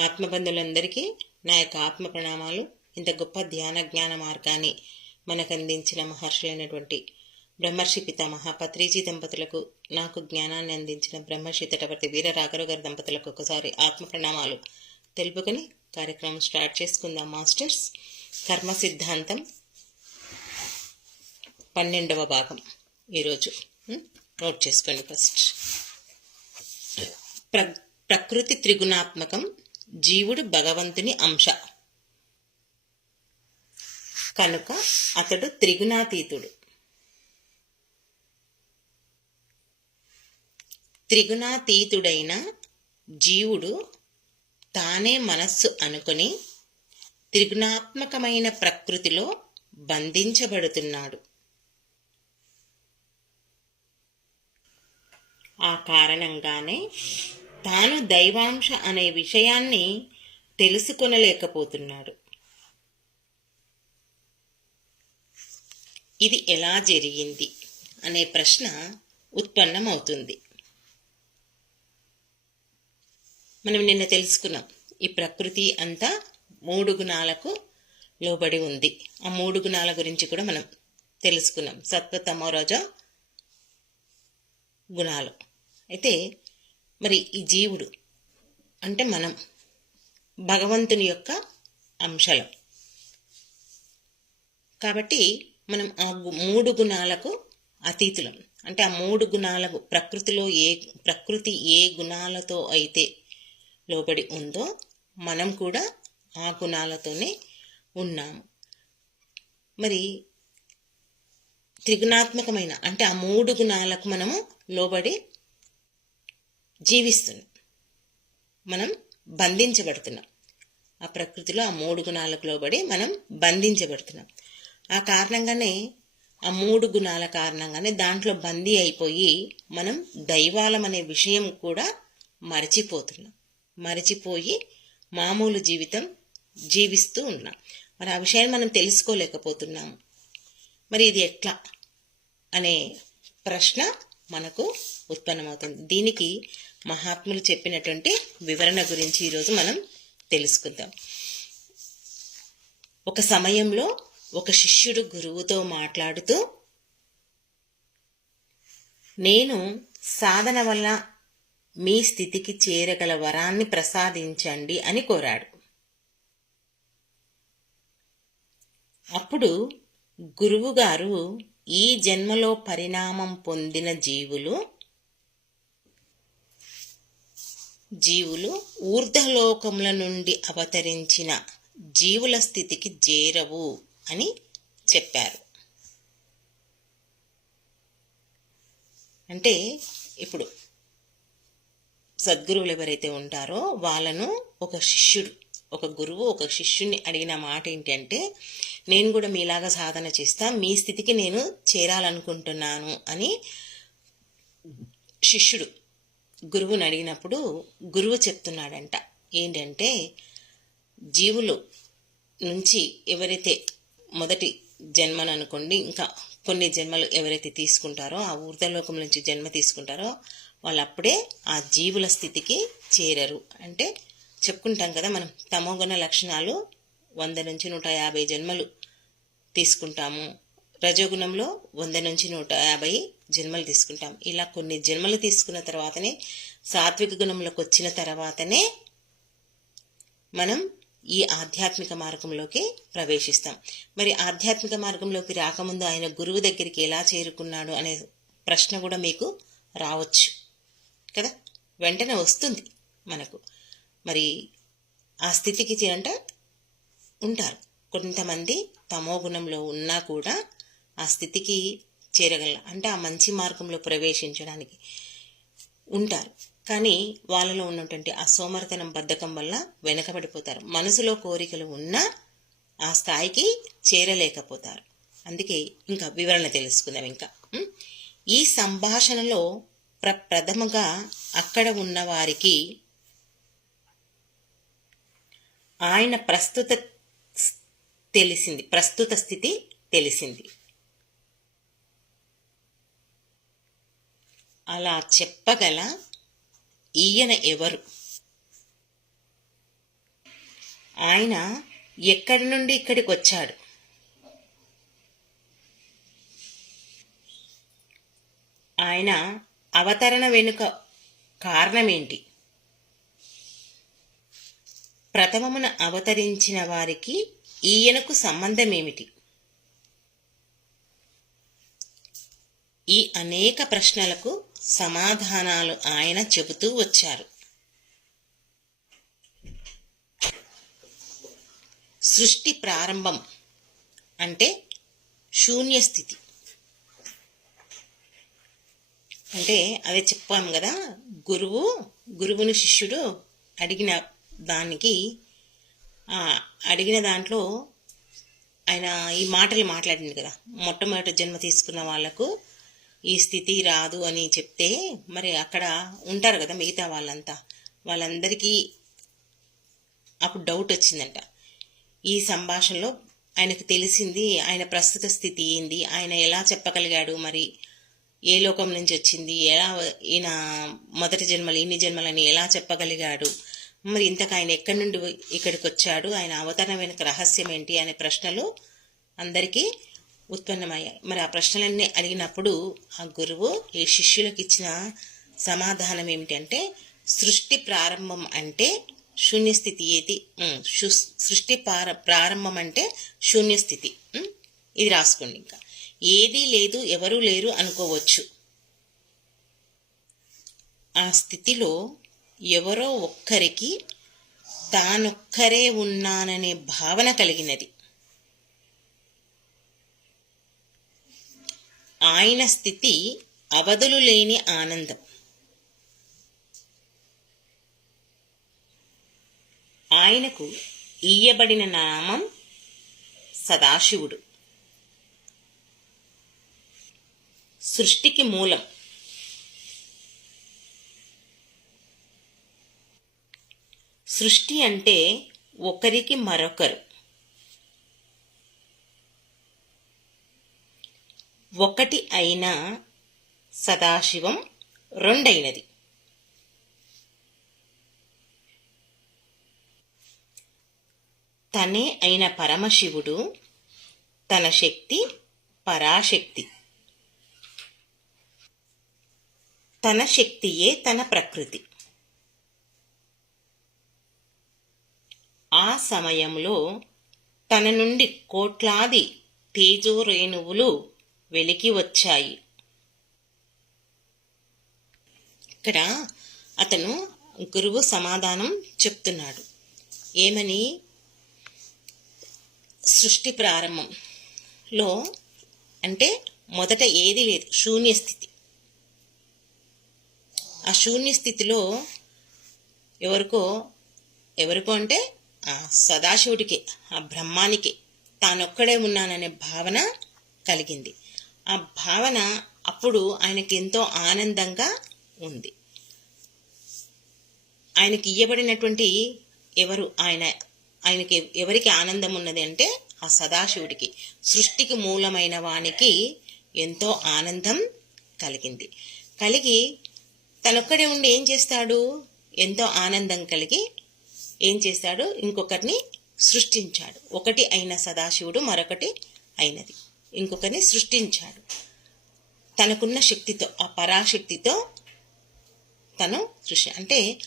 ఆత్మబంధులందరికీ నా యొక్క ఆత్మ ప్రణామాలు. ఇంత గొప్ప ధ్యాన జ్ఞాన మార్గాన్ని మనకు అందించిన మహర్షులైనటువంటి బ్రహ్మర్షి పితామహ పత్రిజీ దంపతులకు నాకు జ్ఞానాన్ని అందించిన బ్రహ్మర్షి తటపతి వీర రాఘవ గారి దంపతులకు ఒకసారి ఆత్మ ప్రణామాలు తెలుపుకొని కార్యక్రమం స్టార్ట్ చేసుకుందాం. మాస్టర్స్ కర్మ సిద్ధాంతం పన్నెండవ భాగం ఈరోజు. నోట్ చేసుకోండి ఫస్ట్. ప్ర ప్రకృతి త్రిగుణాత్మకం జీవుడు భగవంతుని అంశ. కనుక అతడు త్రిగుణాతీతుడు. త్రిగుణాతీతుడైన జీవుడు తానే మనస్సు అనుకొని త్రిగుణాత్మకమైన ప్రకృతిలో బంధించబడుతున్నాడు. ఆ కారణంగానే తాను దైవాంశ అనే విషయాన్ని తెలుసుకొనలేకపోతున్నాడు. ఇది ఎలా జరిగింది అనే ప్రశ్న ఉత్పన్నమవుతుంది. మనం నిన్న తెలుసుకున్నాం ఈ ప్రకృతి అంతా మూడు గుణాలకు లోబడి ఉంది. ఆ మూడు గుణాల గురించి కూడా మనం తెలుసుకున్నాం. సత్వ తమో గుణాలు. అయితే మరి ఈ జీవుడు అంటే మనం భగవంతుని యొక్క అంశలం. కాబట్టి మనం ఆ గు- మూడు గుణాలకు అతీతులం. అంటే ఆ మూడు గుణాలకు ప్రకృతిలో ఏ ప్రకృతి ఏ గుణాలతో అయితే లోబడి ఉందో మనం కూడా ఆ గుణాలతోనే ఉన్నాము. మరి త్రిగుణాత్మకమైన అంటే ఆ మూడు గుణాలకు మనము లోబడి జీవిస్తున్నాం మనం బంధించబడుతున్నాం. ఆ ప్రకృతిలో ఆ మూడు గుణాలకు లోబడి మనం బంధించబడుతున్నాం. ఆ కారణంగానే ఆ మూడు గుణాల కారణంగానే దాంట్లో బందీ అయిపోయి మనం దైవాలం అనే విషయం కూడా మరచిపోతున్నాం. మరచిపోయి మామూలు జీవితం జీవిస్తూ ఉన్నాం. మరి ఆ విషయాన్ని మనం తెలుసుకోలేకపోతున్నాము. మరి ఇది ఎట్లా అనే ప్రశ్న మనకు ఉత్పన్నమవుతుంది. దీనికి మహాత్ములు చెప్పినటువంటి వివరణ గురించి ఈరోజు మనం తెలుసుకుందాం. ఒక సమయంలో ఒక శిష్యుడు గురువుతో మాట్లాడుతూ నేను సాధన వల్ల మీ స్థితికి చేరగల వరాన్ని ప్రసాదించండి అని కోరాడు. అప్పుడు గురువుగారు ఈ జన్మలో పరిణామం పొందిన జీవులు జీవులు ఊర్ధలోకముల నుండి అవతరించిన జీవుల స్థితికి చేరవు అని చెప్పారు. అంటే ఇప్పుడు సద్గురువులు ఎవరైతే ఉంటారో వాళ్ళను ఒక శిష్యుడు ఒక గురువు ఒక శిష్యుని అడిగిన మాట ఏంటంటే నేను కూడా మీలాగా సాధన చేస్తా మీ స్థితికి నేను చేరాలనుకుంటున్నాను అని శిష్యుడు గురువుని అడిగినప్పుడు గురువు చెప్తున్నాడంట. ఏంటంటే జీవులు నుంచి ఎవరైతే మొదటి జన్మను అనుకోండి ఇంకా కొన్ని జన్మలు ఎవరైతే తీసుకుంటారో ఆ ఊర్ధలోకం నుంచి జన్మ తీసుకుంటారో వాళ్ళు అప్పుడే ఆ జీవుల స్థితికి చేరరు. అంటే చెప్పుకుంటాం కదా మనం తమోగుణ లక్షణాలు వంద నుంచి నూట యాభై జన్మలు తీసుకుంటాము. రజోగుణంలో వంద నుంచి నూట యాభై జన్మలు తీసుకుంటాం. ఇలా కొన్ని జన్మలు తీసుకున్న తర్వాతనే సాత్విక గుణంలోకి వచ్చిన తర్వాతనే మనం ఈ ఆధ్యాత్మిక మార్గంలోకి ప్రవేశిస్తాం. మరి ఆధ్యాత్మిక మార్గంలోకి రాకముందు ఆయన గురువు దగ్గరికి ఎలా చేరుకున్నాడు అనే ప్రశ్న కూడా మీకు రావచ్చు. కదా? వెంటనే వస్తుంది మనకు. మరి ఆ స్థితికి చేరంట ఉంటారు. కొంతమంది తమో గుణంలో ఉన్నా కూడా ఆ స్థితికి చేరగల అంటే ఆ మంచి మార్గంలో ప్రవేశించడానికి ఉంటారు. కానీ వాళ్ళలో ఉన్నటువంటి ఆ సోమరతనం బద్ధకం వల్ల వెనకబడిపోతారు. మనసులో కోరికలు ఉన్నా ఆ స్థాయికి చేరలేకపోతారు. అందుకే ఇంకా వివరణ తెలుసుకుందాం ఇంకా. ఈ సంభాషణలో ప్ర ప్రథమగా అక్కడ ఉన్న వారికి ఆయన ప్రస్తుత తెలిసింది ప్రస్తుత స్థితి తెలిసింది. అలా చెప్పగల ఈయన ఎవరు? ఆయన ఎక్కడి నుండి ఇక్కడికి వచ్చాడు? ఆయన అవతరణ వెనుక కారణమేంటి? ప్రథమమున అవతరించిన వారికి ఈయనకు సంబంధమేమిటి? ఈ అనేక ప్రశ్నలకు సమాధానాలు ఆయన చెబుతూ వచ్చారు. సృష్టి ప్రారంభం అంటే శూన్యస్థితి. అంటే అదే చెప్పాము కదా గురువు గురువుని శిష్యుడు అడిగిన దానికి అడిగిన దాంట్లో ఆయన ఈ మాటలు మాట్లాడింది కదా మొట్టమొదటి జన్మ తీసుకున్న వాళ్ళకు ఈ స్థితి రాదు అని చెప్తే మరి అక్కడ ఉంటారు కదా మిగతా వాళ్ళంతా. వాళ్ళందరికీ అప్పుడు డౌట్ వచ్చిందంట. ఈ సంభాషణలో ఆయనకు తెలిసింది ఆయన ప్రస్తుత స్థితి ఏంది ఆయన ఎలా చెప్పగలిగాడు మరి ఏ లోకం నుంచి వచ్చింది ఎలా ఈయన మొదటి జన్మలు ఇన్ని జన్మలని ఎలా చెప్పగలిగాడు మరి ఇంతకు ఆయన ఎక్కడి నుండి ఇక్కడికి వచ్చాడు ఆయన అవతరణ వెనుక రహస్యం ఏంటి అనే ప్రశ్నలు అందరికీ ఉత్పన్నమయ్యాయి మరి ఆ ప్రశ్నలన్నీ అడిగినప్పుడు ఆ గురువు ఈ శిష్యులకు ఇచ్చిన సమాధానం ఏమిటంటే సృష్టి ప్రారంభం అంటే శూన్యస్థితి ఏది? సృష్టి పార ప్రారంభం అంటే శూన్యస్థితి. ఇది రాసుకోండి ఇంకా. ఏదీ లేదు ఎవరూ లేరు అనుకోవచ్చు. ఆ స్థితిలో ఎవరో ఒక్కరికి తానొక్కరే ఉన్నాననే భావన కలిగినది. ఆయన స్థితి అవధులు లేని ఆనందం. ఆయనకు ఈయబడిన నామం సదాశివుడు. సృష్టికి మూలం. సృష్టి అంటే ఒకరికి మరొకరు. ఒకటి అయిన సదాశివం రెండైనది. తనే అయిన పరమశివుడు తన శక్తి పరాశక్తి. తన శక్తియే తన ప్రకృతి. ఆ సమయంలో తన నుండి కోట్లాది తేజోరేణువులు వెలికి వచ్చాయి. ఇక్కడ అతను గురువు సమాధానం చెప్తున్నాడు. ఏమని? సృష్టి ప్రారంభంలో అంటే మొదట ఏది లేదు శూన్య స్థితి ఆ శూన్య స్థితిలో ఎవరికో ఎవరికో అంటే ఆ సదాశివుడికి ఆ బ్రహ్మానికి తానొక్కడే ఉన్నాననే భావన కలిగింది. ఆ భావన అప్పుడు ఆయనకి ఎంతో ఆనందంగా ఉంది. ఆయనకి ఇయ్యబడినటువంటి ఎవరు ఆయన ఆయనకి ఎవరికి ఆనందం ఉన్నది అంటే ఆ సదాశివుడికి సృష్టికి మూలమైన వానికి ఎంతో ఆనందం కలిగింది. కలిగి తనొక్కడే ఉండి ఏం చేస్తాడు? ఎంతో ఆనందం కలిగి ఏం చేస్తాడు? ఇంకొకరిని సృష్టించాడు. ఒకటి అయిన సదాశివుడు మరొకటి అయినది. ఇంకొకరిని సృష్టించాడు. తనకున్న శక్తితో ఆ పరాశక్తితో తను సృష్టి అంటే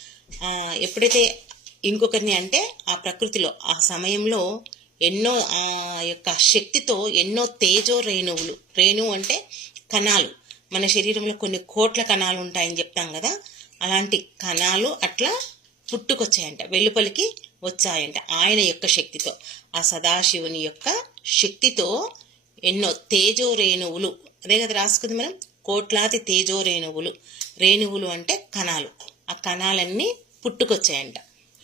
ఎప్పుడైతే ఇంకొకరిని అంటే ఆ ప్రకృతిలో ఆ సమయంలో ఎన్నో ఆ యొక్క శక్తితో ఎన్నో తేజో రేణువులు రేణువు అంటే కణాలు. మన శరీరంలో కొన్ని కోట్ల కణాలు ఉంటాయని చెప్తాం కదా అలాంటి కణాలు అట్లా పుట్టుకొచ్చాయంట వెలుపలికి వచ్చాయంట ఆయన యొక్క శక్తితో. ఆ సదాశివుని యొక్క శక్తితో ఎన్నో తేజో రేణువులు. అదే కదా రాసుకుంది మనం? కోట్లాది తేజో రేణువులు. రేణువులు అంటే కణాలు. ఆ కణాలన్నీ పుట్టుకొచ్చాయంట.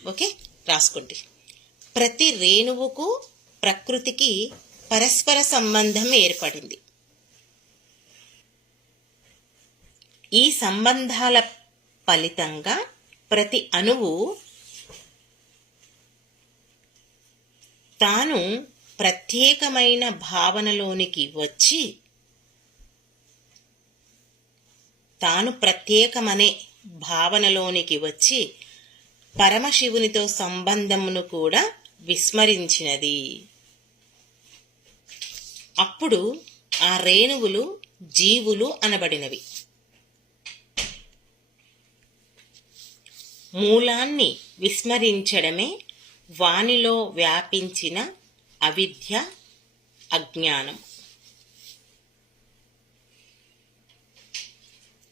ఓకే? రాసుకోండి. ప్రతి రేణువుకు ప్రకృతికి పరస్పర సంబంధం ఏర్పడింది. ఈ సంబంధాల ఫలితంగా ప్రతి అణువు తాను ప్రత్యేకమైన భావనలోనికి వచ్చి తాను ప్రత్యేకమనే భావనలోనికి వచ్చి పరమశివునితో సంబంధమును కూడా విస్మరించినది. అప్పుడు ఆ రేణువులు జీవులు అనబడినవి. మూలాన్ని విస్మరించడమే వానిలో వ్యాపించిన అవిద్య అజ్ఞానం.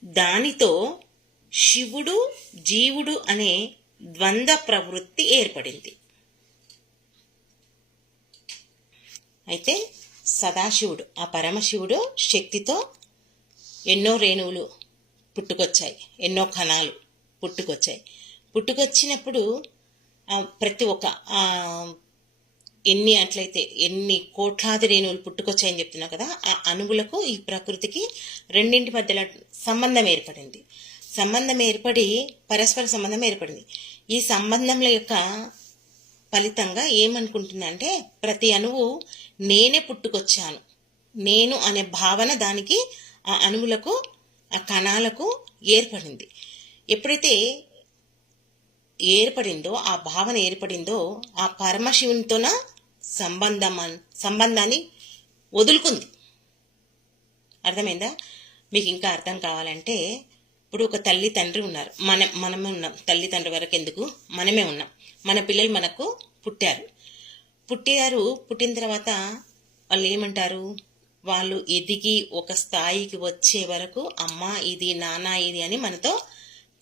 దానితో శివుడు జీవుడు అనే ద్వంద్వ ప్రవృత్తి ఏర్పడింది. అయితే సదాశివుడు ఆ పరమశివుడు శక్తితో ఎన్నో రేణువులు పుట్టుకొచ్చాయి ఎన్నో కణాలు పుట్టుకొచ్చాయి. పుట్టుకొచ్చినప్పుడు ప్రతి ఒక్క ఎన్ని అట్లయితే ఎన్ని కోట్లాది రేణువులు పుట్టుకొచ్చాయని చెప్తున్నా కదా ఆ అణువులకు ఈ ప్రకృతికి రెండింటి మధ్యలో సంబంధం ఏర్పడింది. సంబంధం ఏర్పడి పరస్పర సంబంధం ఏర్పడింది. ఈ సంబంధంల యొక్క ఫలితంగా ఏమనుకుంటుందంటే ప్రతి అణువు నేనే పుట్టుకొచ్చాను. నేను అనే భావన దానికి ఆ అణువులకు ఆ కణాలకు ఏర్పడింది. ఎప్పుడైతే ఏర్పడిందో ఆ భావన ఏర్పడిందో ఆ పరమశివునితోన సంబంధం అన్- సంబంధాన్ని వదులుకుంది. అర్థమైందా? మీకు ఇంకా అర్థం కావాలంటే ఇప్పుడు ఒక తల్లి తండ్రి ఉన్నారు. మన మనమే ఉన్నాం. తల్లి తండ్రి వరకు ఎందుకు? మనమే ఉన్నాం. మన పిల్లలు మనకు పుట్టారు. పుట్టారు పుట్టిన తర్వాత వాళ్ళు ఏమంటారు? వాళ్ళు ఎదిగి ఒక స్థాయికి వచ్చే వరకు అమ్మ ఇది నాన్న ఇది అని మనతో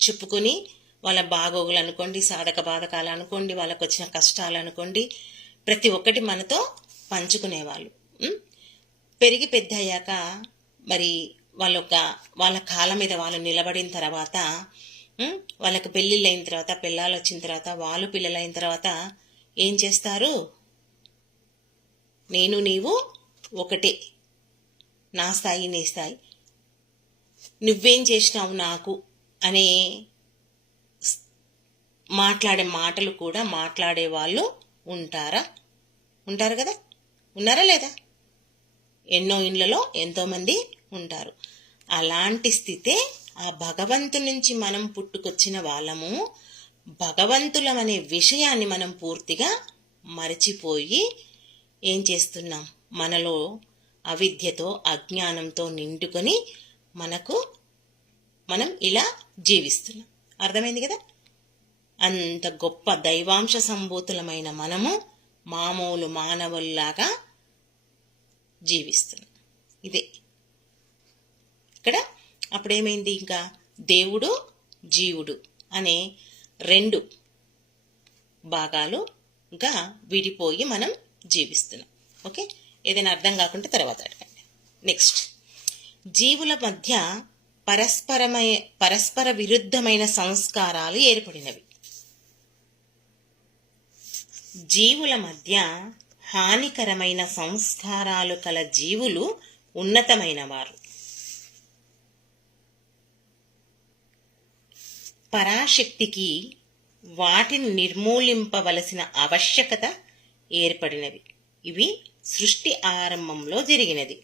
చెప్పుకొని వాళ్ళ బాగోగులు అనుకోండి సాధక బాధకాలు అనుకోండి వాళ్ళకు వచ్చిన కష్టాలు అనుకోండి ప్రతి ఒక్కటి మనతో పంచుకునేవాళ్ళు. పెరిగి పెద్ద అయ్యాక మరి వాళ్ళొక్క వాళ్ళ కాళ్ళ మీద వాళ్ళు నిలబడిన తర్వాత వాళ్ళకి పెళ్ళిళ్ళు అయిన తర్వాత పిల్లలు వచ్చిన తర్వాత వాళ్ళు పిల్లలు అయిన తర్వాత ఏం చేస్తారు? నేను నీవు ఒకటే. నా స్థాయి నీ స్థాయి. నువ్వేం చేసినావు నాకు అనే మాట్లాడే మాటలు కూడా మాట్లాడే వాళ్ళు ఉంటారా? ఉంటారు కదా? ఉన్నారా లేదా? ఎన్నో ఇండ్లలో ఎంతోమంది ఉంటారు. అలాంటి స్థితే ఆ భగవంతు నుంచి మనం పుట్టుకొచ్చిన వాళ్ళము భగవంతులం అనే విషయాన్ని మనం పూర్తిగా మరచిపోయి ఏం చేస్తున్నాం? మనలో అవిద్యతో అజ్ఞానంతో నిండుకొని మనకు మనం ఇలా జీవిస్తున్నాం. అర్థమైంది కదా? అంత గొప్ప దైవాంశ సంభూతులమైన మనము మామూలు మానవుల్లాగా జీవిస్తున్నాం. ఇదే. ఇక్కడ అప్పుడేమైంది ఇంకా? దేవుడు జీవుడు అనే రెండు భాగాలుగా విడిపోయి మనం జీవిస్తున్నాం. ఓకే? ఏదైనా అర్థం కాకుంటే తర్వాత అడగండి. నెక్స్ట్. జీవుల మధ్య పరస్పరమై పరస్పర విరుద్ధమైన సంస్కారాలు ఏర్పడినవి. జీవుల మధ్య హానికరమైన సంస్కారాలు కల జీవులు ఉన్నతమైనవారు. పరాశక్తికి వాటిని నిర్మూలింపవలసిన ఆవశ్యకత ఏర్పడినవి. ఇవి సృష్టి ఆరంభంలో జరిగినది.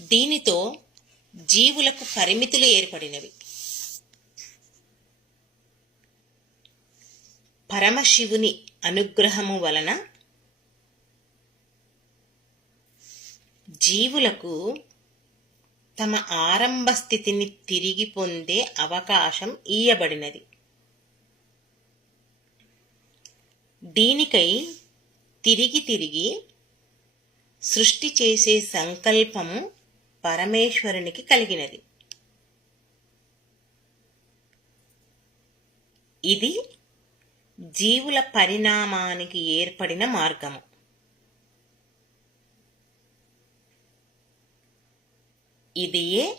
దీనితో జీవులకు పరిమితులు ఏర్పడినవి. పరమశివుని అనుగ్రహము వలన జీవులకు తమ ఆరంభ స్థితిని తిరిగి పొందే అవకాశం ఇయ్యబడినది. దీనికై తిరిగి తిరిగి సృష్టి చేసే సంకల్పము పరమేశ్వరునికి కలిగినది. ఇది జీవుల పరిణామానికి ఏర్పడిన మార్గము. ఇదియే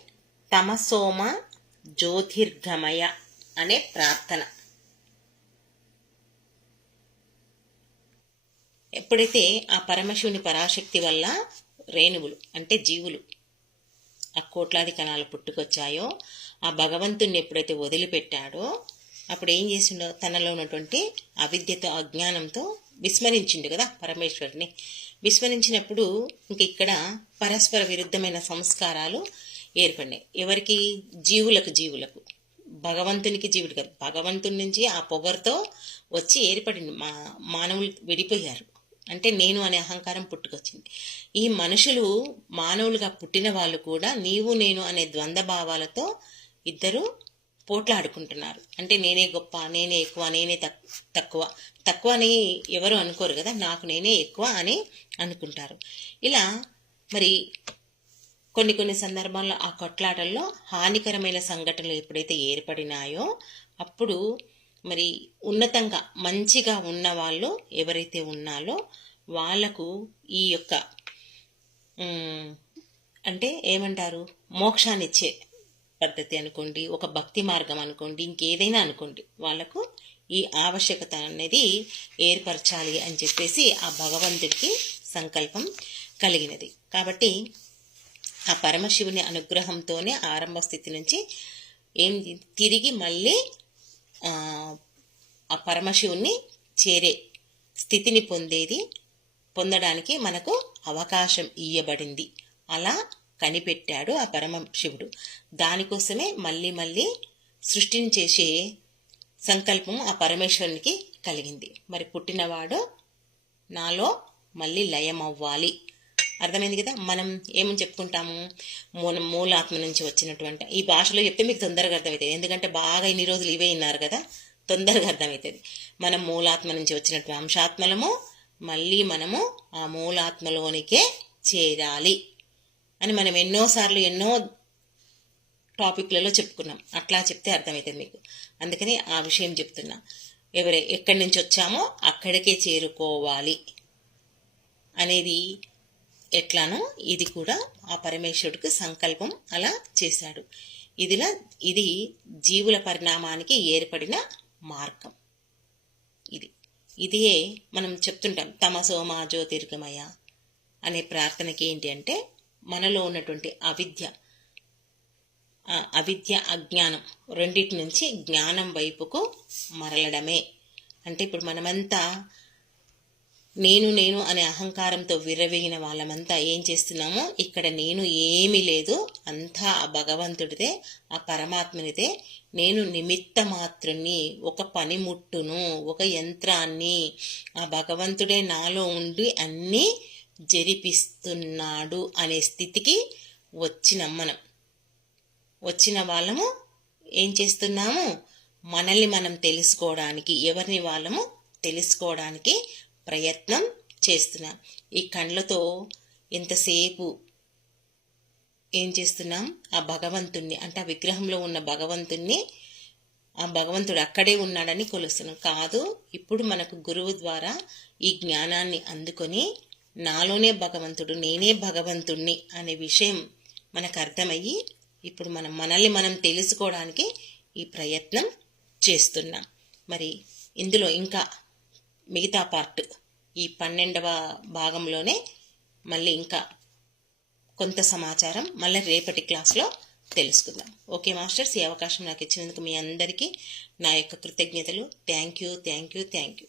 తమసోమ జ్యోతిర్గమయ అనే ప్రార్థన. ఎప్పుడైతే ఆ పరమశివుని పరాశక్తి వల్ల రేణువులు అంటే జీవులు ఆ కోట్లాది కణాలు పుట్టుకొచ్చాయో ఆ భగవంతుణ్ణి ఎప్పుడైతే వదిలిపెట్టాడో అప్పుడు ఏం చేసిండో తనలో ఉన్నటువంటి అవిద్యతో అజ్ఞానంతో విస్మరించిండు కదా పరమేశ్వరుని. విస్మరించినప్పుడు ఇంక ఇక్కడ పరస్పర విరుద్ధమైన సంస్కారాలు ఏర్పడినాయి. ఎవరికి? జీవులకు జీవులకు. భగవంతునికి జీవుడు కాదు. భగవంతుని నుంచి ఆ పొగరుతో వచ్చి ఏర్పడింది మా మానవులు విడిపోయారు. అంటే నేను అనే అహంకారం పుట్టుకొచ్చింది. ఈ మనుషులు మానవులుగా పుట్టిన వాళ్ళు కూడా నీవు నేను అనే ద్వంద్వ భావాలతో ఇద్దరు పోట్లాడుకుంటున్నారు. అంటే నేనే గొప్ప నేనే ఎక్కువ నేనే తక్- తక్కువ. తక్కువ అని ఎవరు అనుకోరు కదా నాకు నేనే ఎక్కువ అని అనుకుంటారు. ఇలా మరి కొన్ని కొన్ని సందర్భాల్లో ఆ కొట్లాటల్లో హానికరమైన సంఘటనలు ఎప్పుడైతే ఏర్పడినాయో అప్పుడు మరి ఉన్నతంగా మంచిగా ఉన్న వాళ్ళు ఎవరైతే ఉన్నాలో వాళ్ళకు ఈ యొక్క అంటే ఏమంటారు మోక్షాన్నిచ్చే పద్ధతి అనుకోండి ఒక భక్తి మార్గం అనుకోండి ఇంకేదైనా అనుకోండి వాళ్ళకు ఈ ఆవశ్యకత అనేది ఏర్పరచాలి అని చెప్పేసి ఆ భగవంతుడికి సంకల్పం కలిగినది. కాబట్టి ఆ పరమశివుని అనుగ్రహంతోనే ఆరంభ స్థితి నుంచి ఏం తిరిగి మళ్ళీ ఆ, పరమశివుణ్ణి చేరే స్థితిని పొందేది పొందడానికి మనకు అవకాశం ఇయ్యబడింది. అలా కనిపెట్టాడు ఆ పరమ శివుడు. దానికోసమే మళ్ళీ మళ్ళీ సృష్టిని చేసే సంకల్పం ఆ పరమేశ్వరునికి కలిగింది. మరి పుట్టినవాడు నాలో మళ్ళీ లయం అవ్వాలి అర్థమైంది కదా? మనం ఏమని చెప్పుకుంటాము? మూల మూలాత్మ నుంచి వచ్చినటువంటి ఈ భాషలో చెప్తే మీకు తొందరగా అర్థమవుతుంది. ఎందుకంటే బాగా ఇన్ని రోజులు ఇవే విన్నారు కదా? తొందరగా అర్థమవుతుంది. మనం మూలాత్మ నుంచి వచ్చినటువంటి అంశాత్మలము మళ్ళీ మనము ఆ మూలాత్మలోనికే చేరాలి. అని మనం ఎన్నోసార్లు ఎన్నో టాపిక్లలో చెప్పుకున్నాం. అట్లా చెప్తే అర్థమవుతుంది మీకు. అందుకని ఆ విషయం చెప్తున్నా. ఎవరే ఎక్కడి నుంచి వచ్చామో అక్కడికే చేరుకోవాలి అనేది ఎట్లానో ఇది కూడా ఆ పరమేశ్వరుడికి సంకల్పం అలా చేశాడు. ఇదిలా ఇది జీవుల పరిణామానికి ఏర్పడిన మార్గం. ఇది. ఇదే మనం చెప్తుంటాం తమసోమా జ్యోతిర్గమయ అనే ప్రార్థనకి ఏంటి అంటే మనలో ఉన్నటువంటి అవిద్య. అవిద్య అజ్ఞానం రెండిటి నుంచి జ్ఞానం వైపుకు మరలడమే. అంటే ఇప్పుడు మనమంతా నేను నేను అనే అహంకారంతో విర్రవీగిన వాళ్ళమంతా ఏం చేస్తున్నామో ఇక్కడ నేను ఏమీ లేదు. అంతా ఆ భగవంతుడిదే ఆ పరమాత్మనిదే. నేను నిమిత్త మాత్రుని ఒక పనిముట్టును ఒక యంత్రాన్ని ఆ భగవంతుడే నాలో ఉండి అన్నీ జరిపిస్తున్నాడు అనే స్థితికి వచ్చినాం మనం. వచ్చిన వాళ్ళము ఏం చేస్తున్నాము? మనల్ని మనం తెలుసుకోవడానికి ఎవరిని వాళ్ళము తెలుసుకోవడానికి ప్రయత్నం చేస్తున్నాం. ఈ కండ్లతో ఎంతసేపు ఏం చేస్తున్నాం? ఆ భగవంతుణ్ణి అంటే ఆ విగ్రహంలో ఉన్న భగవంతుణ్ణి ఆ భగవంతుడు అక్కడే ఉన్నాడని కొలుస్తున్నాం. కాదు ఇప్పుడు మనకు గురువు ద్వారా ఈ జ్ఞానాన్ని అందుకొని నాలోనే భగవంతుడు నేనే భగవంతుణ్ణి అనే విషయం మనకు అర్థమయ్యి ఇప్పుడు మనం మనల్ని మనం తెలుసుకోవడానికి ఈ ప్రయత్నం చేస్తున్నాం. మరి ఇందులో ఇంకా మిగతా పార్ట్ ఈ పన్నెండవ భాగంలోనే మళ్ళీ ఇంకా కొంత సమాచారం మళ్ళీ రేపటి క్లాస్లో తెలుసుకుందాం. ఓకే మాస్టర్స్ ఈ అవకాశం నాకు ఇచ్చినందుకు మీ అందరికీ నా యొక్క కృతజ్ఞతలు. Thank you thank you thank you.